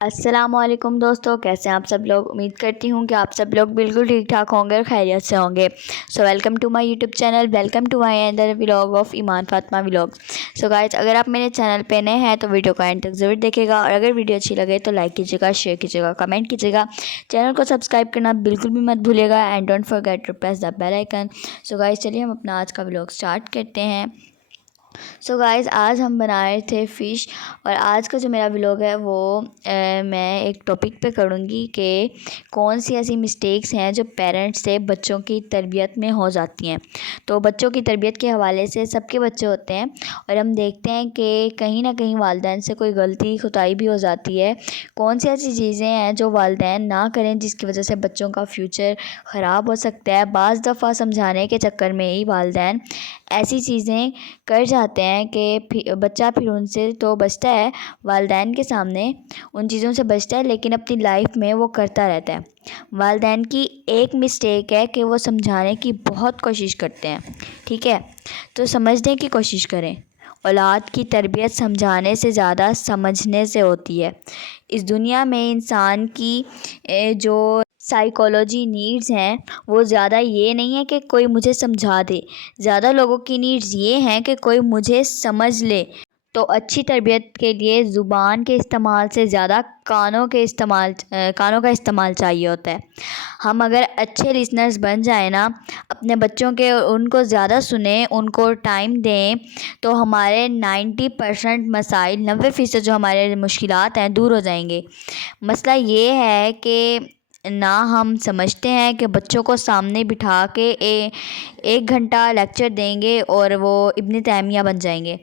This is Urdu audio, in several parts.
السلام علیکم دوستو، کیسے ہیں آپ سب لوگ؟ امید کرتی ہوں کہ آپ سب لوگ بالکل ٹھیک ٹھاک ہوں گے اور خیریت سے ہوں گے۔ So welcome to my YouTube channel, welcome to my اندر vlog of Iman Fatima vlog. So guys, اگر آپ میرے چینل پہ نئے ہیں تو ویڈیو کو اینڈ تک ضرور دیکھے گا، اور اگر ویڈیو اچھی لگے تو لائک کیجیے گا، شیئر کیجیے گا، کمنٹ کیجیے گا، چینل کو سبسکرائب کرنا بالکل بھی مت بھولیے گا، and don't forget to press the bell icon. So guys, چلیے ہم اپنا آج کا ولاگ اسٹارٹ کرتے ہیں۔ سو گائز، آج ہم بنائے تھے فش، اور آج کا جو میرا ولاگ ہے وہ میں ایک ٹاپک پہ کروں گی کہ کون سی ایسی مسٹیکس ہیں جو پیرنٹس سے بچوں کی تربیت میں ہو جاتی ہیں۔ تو بچوں کی تربیت کے حوالے سے سب کے بچے ہوتے ہیں، اور ہم دیکھتے ہیں کہ کہیں نہ کہیں والدین سے کوئی غلطی خطائی بھی ہو جاتی ہے۔ کون سی ایسی چیزیں ہیں جو والدین نہ کریں جس کی وجہ سے بچوں کا فیوچر خراب ہو سکتا ہے۔ بعض دفعہ سمجھانے کے چکر میں ہی والدین ایسی چیزیں کر جاتے ہیں کہ بچہ پھر ان سے تو بچتا ہے، والدین کے سامنے ان چیزوں سے بچتا ہے، لیکن اپنی لائف میں وہ کرتا رہتا ہے۔ والدین کی ایک مسٹیک ہے کہ وہ سمجھانے کی بہت کوشش کرتے ہیں، ٹھیک ہے؟ تو سمجھنے کی کوشش کریں۔ اولاد کی تربیت سمجھانے سے زیادہ سمجھنے سے ہوتی ہے۔ اس دنیا میں انسان کی جو سائیکالوجی نیڈز ہیں وہ زیادہ یہ نہیں ہے کہ کوئی مجھے سمجھا دے، زیادہ لوگوں کی نیڈز یہ ہیں کہ کوئی مجھے سمجھ لے۔ تو اچھی تربیت کے لیے زبان کے استعمال سے زیادہ کانوں کا استعمال چاہیے ہوتا ہے۔ ہم اگر اچھے لسنرز بن جائیں نا، اپنے بچوں کے، ان کو زیادہ سنیں، ان کو ٹائم دیں، تو ہمارے 90% مسائل، 90% جو ہمارے مشکلات ہیں دور ہو جائیں گے۔ مسئلہ یہ ہے کہ نہ ہم سمجھتے ہیں کہ بچوں کو سامنے بٹھا کے 1 گھنٹہ لیکچر دیں گے اور وہ ابن تیمیہ بن جائیں گے،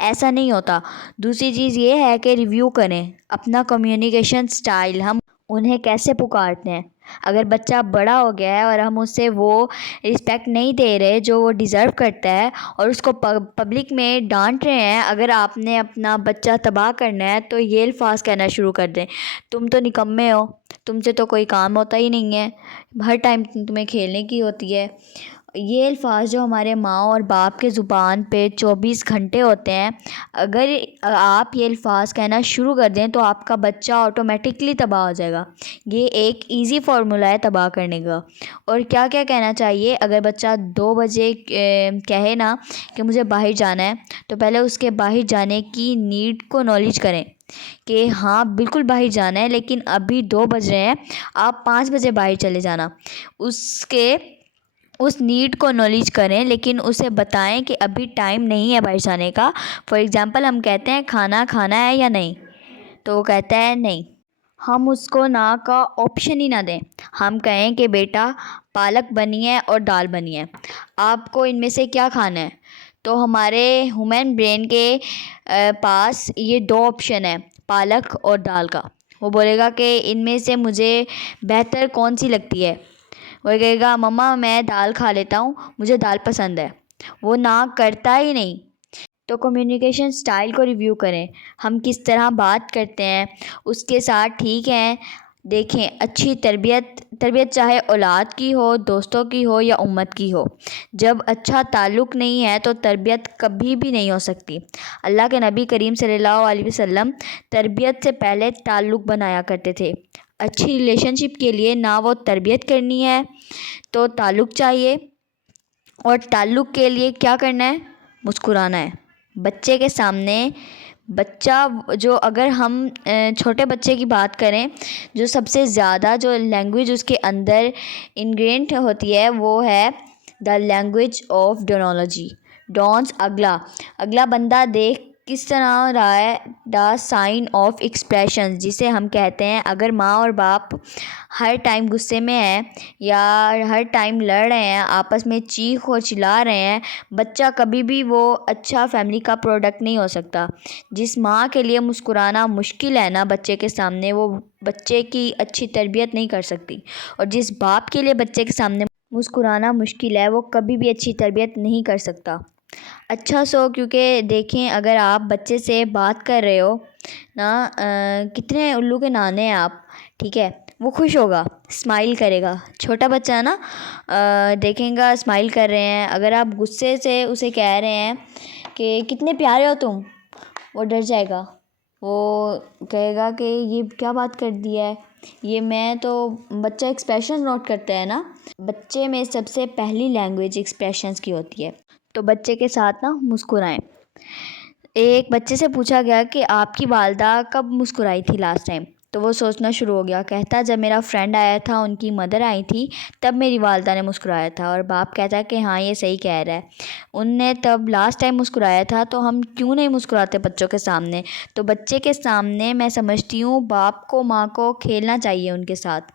ایسا نہیں ہوتا۔ دوسری چیز یہ ہے کہ ریویو کریں اپنا کمیونیکیشن سٹائل، ہم انہیں کیسے پکارتے ہیں۔ اگر بچہ بڑا ہو گیا ہے اور ہم اس سے وہ رسپیکٹ نہیں دے رہے جو وہ ڈیزرو کرتا ہے، اور اس کو پبلک میں ڈانٹ رہے ہیں، اگر آپ نے اپنا بچہ تباہ کرنا ہے تو یہ الفاظ کہنا شروع کر دیں: تم تو نکمے ہو، تم سے تو کوئی کام ہوتا ہی نہیں ہے، ہر ٹائم تمہیں کھیلنے کی ہوتی ہے۔ یہ الفاظ جو ہمارے ماں اور باپ کے زبان پہ 24 گھنٹے ہوتے ہیں، اگر آپ یہ الفاظ کہنا شروع کر دیں تو آپ کا بچہ آٹومیٹکلی تباہ ہو جائے گا۔ یہ ایک ایزی فارمولا ہے تباہ کرنے کا۔ اور کیا کیا کہنا چاہیے؟ اگر بچہ 2 بجے کہے نا کہ مجھے باہر جانا ہے، تو پہلے اس کے باہر جانے کی نیڈ کو نالج کریں کہ ہاں بالکل باہر جانا ہے، لیکن ابھی 2 بج رہے ہیں، آپ 5 بجے باہر چلے جانا۔ اس نیڈ کو نالج کریں، لیکن اسے بتائیں کہ ابھی ٹائم نہیں ہے باہر جانے کا۔ فار ایگزامپل، ہم کہتے ہیں کھانا کھانا ہے یا نہیں، تو وہ کہتا ہے نہیں، ہم اس کو نا کا آپشن ہی نہ دیں۔ ہم کہیں کہ بیٹا پالک بنی ہے اور دال بنی ہے، آپ کو ان میں سے کیا کھانا ہے؟ تو ہمارے ہیومن برین کے پاس یہ 2 آپشن ہیں، پالک اور دال کا۔ وہ بولے گا کہ ان میں سے مجھے بہتر کون سی لگتی ہے؟ وہ کہے گا مما میں دال کھا لیتا ہوں، مجھے دال پسند ہے۔ وہ نہ کرتا ہی نہیں۔ تو کمیونیکیشن سٹائل کو ریویو کریں، ہم کس طرح بات کرتے ہیں اس کے ساتھ، ٹھیک ہے؟ دیکھیں، اچھی تربیت چاہے اولاد کی ہو، دوستوں کی ہو یا امت کی ہو، جب اچھا تعلق نہیں ہے تو تربیت کبھی بھی نہیں ہو سکتی۔ اللہ کے نبی کریم صلی اللہ علیہ وسلم تربیت سے پہلے تعلق بنایا کرتے تھے۔ اچھی ریلیشن شپ کے لیے نہ وہ تربیت کرنی ہے تو تعلق چاہیے، اور تعلق کے لیے کیا کرنا ہے؟ مسکرانا ہے بچے کے سامنے۔ بچہ جو، اگر ہم چھوٹے بچے کی بات کریں، جو سب سے زیادہ جو لینگویج اس کے اندر انگرینٹ ہوتی ہے وہ ہے دا لینگویج آف ڈونالوجی، ڈونس، اگلا بندہ دیکھ کس طرح رہا ہے، دا سائن آف ایکسپریشن جسے ہم کہتے ہیں۔ اگر ماں اور باپ ہر ٹائم غصے میں ہیں یا ہر ٹائم لڑ رہے ہیں، آپس میں چیخ اور چلا رہے ہیں، بچہ کبھی بھی وہ اچھا فیملی کا پروڈکٹ نہیں ہو سکتا۔ جس ماں کے لیے مسکرانا مشکل ہے نا بچے کے سامنے، وہ بچے کی اچھی تربیت نہیں کر سکتی، اور جس باپ کے لیے بچے کے سامنے مسکرانا مشکل ہے، وہ کبھی بھی اچھی تربیت نہیں کر سکتا۔ اچھا کیونکہ دیکھیں، اگر آپ بچے سے بات کر رہے ہو نا، کتنے الو کے نانے ہیں آپ، ٹھیک ہے؟ وہ خوش ہوگا، اسمائل کرے گا۔ چھوٹا بچہ نا دیکھیں گا اسمائل کر رہے ہیں۔ اگر آپ غصے سے اسے کہہ رہے ہیں کہ کتنے پیارے ہو تم، وہ ڈر جائے گا، وہ کہے گا کہ یہ کیا بات کر دی ہے یہ، میں تو بچہ ایکسپریشن نوٹ کرتا ہے نا، بچے میں سب سے پہلی لینگویج ایکسپریشنز کی ہوتی ہے، تو بچے کے ساتھ نا مسکرائیں۔ ایک بچے سے پوچھا گیا کہ آپ کی والدہ کب مسکرائی تھی لاسٹ ٹائم، تو وہ سوچنا شروع ہو گیا، کہتا جب میرا فرینڈ آیا تھا، ان کی مدر آئی تھی، تب میری والدہ نے مسکرایا تھا۔ اور باپ کہتا ہے کہ ہاں یہ صحیح کہہ رہا ہے، ان نے تب لاسٹ ٹائم مسکرایا تھا، تو ہم کیوں نہیں مسکراتے بچوں کے سامنے؟ تو بچے کے سامنے میں سمجھتی ہوں باپ کو ماں کو کھیلنا چاہیے ان کے ساتھ،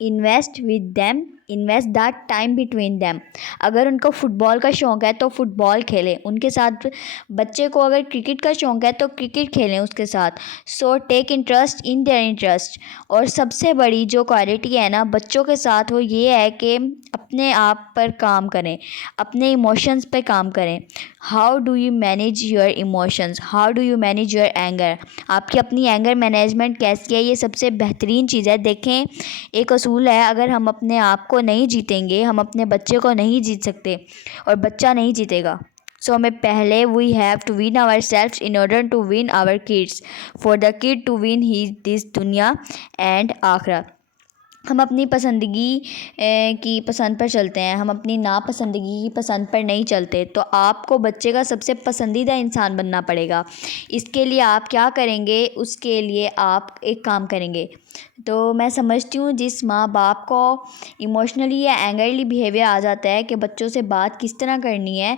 invest with them, invest that time between them. اگر ان کو فٹ بال کا شوق ہے تو فٹ بال کھیلیں ان کے ساتھ، بچے کو اگر کرکٹ کا شوق ہے تو کرکٹ کھیلیں اس کے ساتھ۔ سو take interest in their interest. اور سب سے بڑی جو کوالٹی ہے نا بچوں کے ساتھ وہ یہ ہے کہ اپنے آپ پر کام کریں، اپنے ایموشنز پہ کام کریں۔ How do you manage your emotions, how do you manage your anger, آپ کی اپنی اینگر مینجمنٹ کیسی ہے، یہ سب سے بہترین چیز ہے۔ دیکھیں ایک اصول ہے، اگر ہم اپنے آپ کو نہیں جیتیں گے ہم اپنے بچے کو نہیں جیت سکتے، اور بچہ نہیں جیتے گا۔ سو ہمیں پہلے we have to win ourselves in order to win our kids, for the kid to win ہی دس دنیا اینڈ آخرہ۔ ہم اپنی پسندگی کی پسند پر چلتے ہیں، ہم اپنی ناپسندگی کی پسند پر نہیں چلتے، تو آپ کو بچے کا سب سے پسندیدہ انسان بننا پڑے گا۔ اس کے لیے آپ کیا کریں گے؟ اس کے لیے آپ ایک کام کریں گے۔ تو میں سمجھتی ہوں جس ماں باپ کو ایموشنلی یا اینگرلی بیہیویئر آ جاتا ہے کہ بچوں سے بات کس طرح کرنی ہے،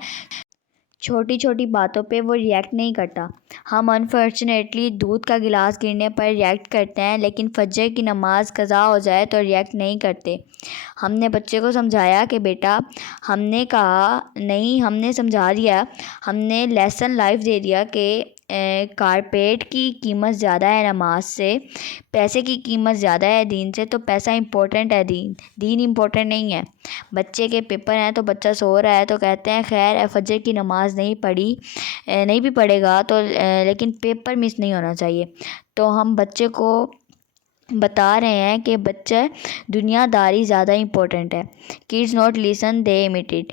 چھوٹی چھوٹی باتوں پہ وہ ریئیکٹ نہیں کرتا۔ ہم انفارچونیٹلی دودھ کا گلاس گرنے پر ریئیکٹ کرتے ہیں، لیکن فجر کی نماز قضا ہو جائے تو ریئیکٹ نہیں کرتے۔ ہم نے بچے کو سمجھایا کہ بیٹا، ہم نے کہا نہیں، ہم نے سمجھا دیا، ہم نے لیسن لائف دے دیا کہ کارپیٹ کی قیمت زیادہ ہے نماز سے، پیسے کی قیمت زیادہ ہے دین سے، تو پیسہ امپورٹنٹ ہے، دین امپورٹنٹ نہیں ہے۔ بچے کے پیپر ہیں تو بچہ سو رہا ہے تو کہتے ہیں خیر فجر کی نماز نہیں پڑھی، نہیں بھی پڑھے گا تو لیکن پیپر مس نہیں ہونا چاہیے۔ تو ہم بچے کو بتا رہے ہیں کہ بچہ دنیا داری زیادہ امپورٹنٹ ہے۔ Kids not lesson they imitate.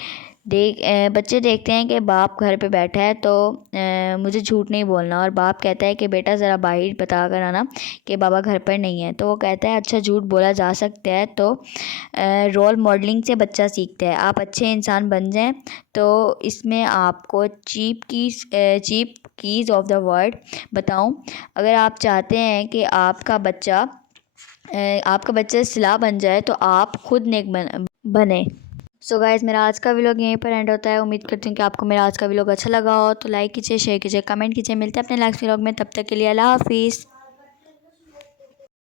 بچے دیکھتے ہیں کہ باپ گھر پہ بیٹھا ہے تو مجھے جھوٹ نہیں بولنا، اور باپ کہتا ہے کہ بیٹا ذرا باہر بتا کر آنا کہ بابا گھر پر نہیں ہے، تو وہ کہتا ہے اچھا جھوٹ بولا جا سکتا ہے۔ تو رول ماڈلنگ سے بچہ سیکھتا ہے۔ آپ اچھے انسان بن جائیں تو اس میں آپ کو cheap keys of the word بتاؤں۔ اگر آپ چاہتے ہیں کہ آپ کا بچہ صلاح بن جائے تو آپ خود نیک بنیں۔ سو گائز میرا آج کا ولاگ یہیں پر اینڈ ہوتا ہے۔ امید کرتی ہوں کہ آپ کو میرا آج کا ولاگ اچھا لگا ہو، تو لائک کیجیے، شیئر کیجیے، کمنٹ کیجیے۔ ملتے ہیں اپنے نیکسٹ ولاگ میں، تب تک کے لیے اللہ حافظ۔